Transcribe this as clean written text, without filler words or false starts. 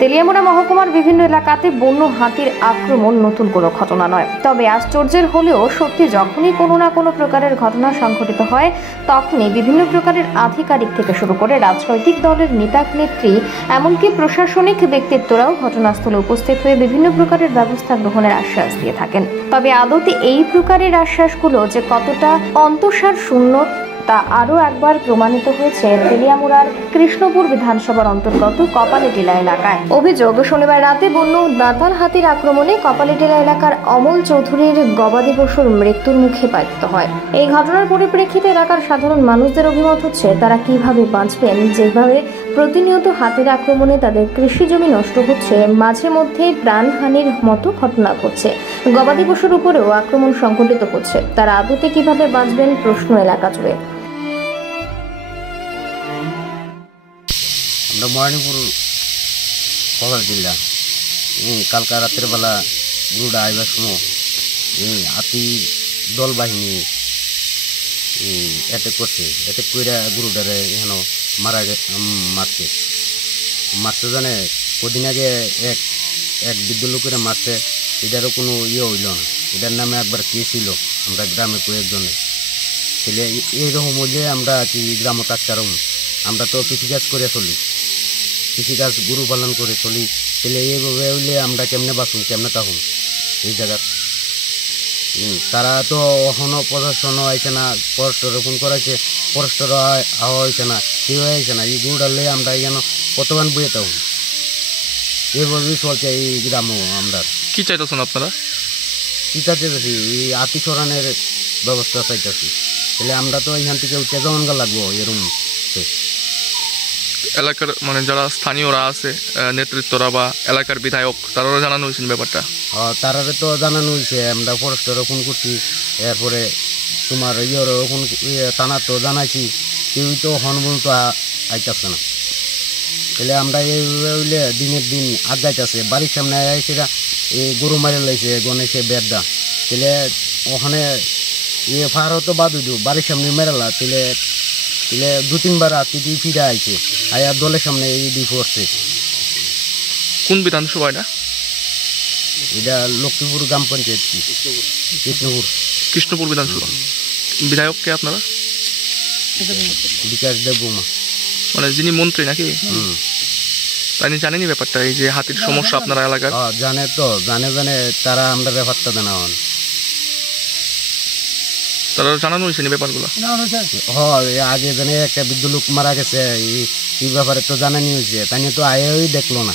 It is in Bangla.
তেলিয়ামুড়া মহকুমার বিভিন্ন এলাকাতে বন্য হাতির আক্রমণ নতুন কোনো ঘটনা নয়, তবে আশ্চর্যের হলেও সত্যি যখনই কোনো না কোনো প্রকারের ঘটনা সংঘটিত হয় তখনই বিভিন্ন প্রকারের আধিকারিক থেকে শুরু করে রাজনৈতিক দলের নেতা নেত্রী এমনকি প্রশাসনিক ব্যক্তিত্বরাও ঘটনাস্থলে উপস্থিত হয়ে বিভিন্ন প্রকারের ব্যবস্থা গ্রহণের আশ্বাস দিয়ে থাকেন। তবে আদতে এই প্রকারের আশ্বাসগুলো যে কতটা অন্তঃসার শূন্য তা আরও একবার প্রমাণিত হয়েছে তেলিয়ামুড়ার কৃষ্ণপুর বিধানসভার অন্তর্গত কপালেটিলা এলাকায়। অভিযোগ, শনিবার রাতে বন্য দাঁতাল হাতির আক্রমণে কপালেটিলা এলাকার অমল চৌধুরীর গবাদি পশুর মৃত্যুর মুখে পতিত হয়। এই ঘটনার পরিপ্রেক্ষিতে এলাকার সাধারণ মানুষদের অভিমত হচ্ছে তারা কিভাবে বাঁচবেন, যেভাবে প্রতিনিয়ত হাতির আক্রমণে তাদের কৃষি জমি নষ্ট হচ্ছে, মাঝে মধ্যে প্রাণহানির মতো ঘটনা ঘটছে, গবাদি পশুর উপরেও আক্রমণ সংঘটিত হচ্ছে। তারা আদতে কিভাবে বাঁচবেন প্রশ্ন এলাকা জুড়ে। আমরা মর্নিংপুর কভার দিলাম কালকা রাতের বেলা গুরুডা আইবার সময় হাতি দল বাহিনী অ্যাটাক করছে। অ্যাটাক করে গুরুডারে এখানে মারছে জানে কদিন আগে এক বৃদ্ধ লোকের মারছে। এটারও কোনো হইল না, এটার নামে একবার কেস ছিল আমরা গ্রামে কয়েকজনে। তাহলে এইরকম হইলে আমরা কি গ্রামে থাকতাম? আমরা তো কৃষিকাজ করে চলি, কৃষিকাজ গরু পালন করে চলি। তাহলে এইভাবে হইলে আমরা কেমনে বাঁচুন, কেমনে থাকুন এই জায়গার? তারা তো এখনও প্রশাসনও আইছে না, ফরেস্টর ফোন করাইছে, ফরেস্টর আওয়া হয়েছে না, কেউ আইছে না। এই গরুটা লইয়ে আমরা যেন কতক্ষণ বইয়ে থাকুন? এইভাবেই চলছে এই গ্রামও। আমরা কি চাইতেছেন আপনারা? কি চাইতেছি? এই হাতি সরানোর ব্যবস্থা চাইতেছি। তাহলে আমরা তো এখান থেকে উঠে জমন লাগবো। এরকম এলাকার মানে যারা স্থানীয়রা আছে, নেতৃত্বরা বা এলাকার বিধায়ক, তারাও জানানো হয়েছে ব্যাপারটা? তারারে তো জানানো হয়েছে, আমরা ফরেস্টরও ফোন করছি, এরপরে তোমার ইয়েরও ফোন থানা তো জানাইছি, কেউই তো হন পর্যন্ত আইতাছে না। তাহলে আমরা এইভাবে হইলে দিনের দিন আগাইতেছে। বাড়ির সামনে সেটা এই গরু মারে লাইছে গণেশে বেড়া। তাহলে ওখানে ফারও তো বাদ হইল, বাড়ির সামনে মেরালা। তাহলে দু তিনবার হাতি দিয়ে ফিরে আইছে, আয়া দলের সামনে এই দিয়ে পড়ছে। কোন বিধানসভা এটা? এটা লক্ষ্মীপুর গ্রাম পঞ্চায়েত, কৃষ্ণপুর বিধানসভা। বিধায়ক কে আপনারা? বিকাশ দেববর্মা, মানে যিনি মন্ত্রী নাকি? তাই জানেনি ব্যাপারটা, এই যে হাতির সমস্যা আপনারা এলাকার? জানে তো, জানে তারা আমরা ব্যাপারটা জানা হন। তারা জানানো হয়েছে ব্যাপারগুলো? আগে জানে একটা বৃদ্ধ লোক মারা গেছে, এই ব্যাপারে তো জানানি হয়েছে, তাই তো আয়েই দেখলো না।